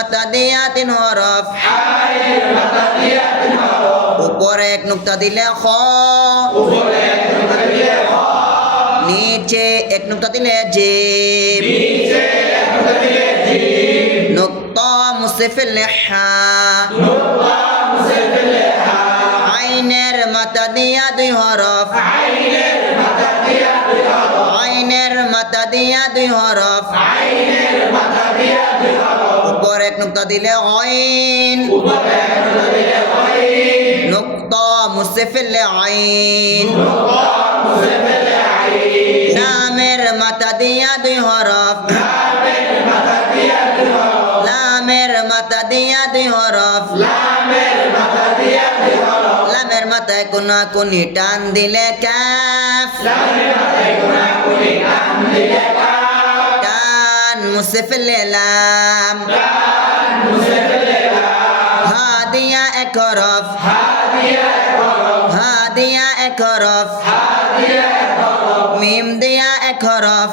মাথা দিয়া তিন হরফ উপরে এক নুক্তা দিলে খ নিচে এক নুক্তা দিলে জিম নুক্তা মুছে ফেললে হা আইনের মাথা দিয়া দুই হরফ আইনের মাথা দিয়া দুই হরফ উপরে এক নুক্তা দিলে আইন নুক্তা মুছে ফেললে আইন লামের মাথা দিয়া দুই হরফ লামের মাথা দিয়া দুই হরফ লামের মাথায় কোনা কোনি টান দিলে কাফ টান মুছে ফেললে লাম হা দিয়া এক হরফ হা দিয়া এক হরফ মিম দিয়া এক হরফ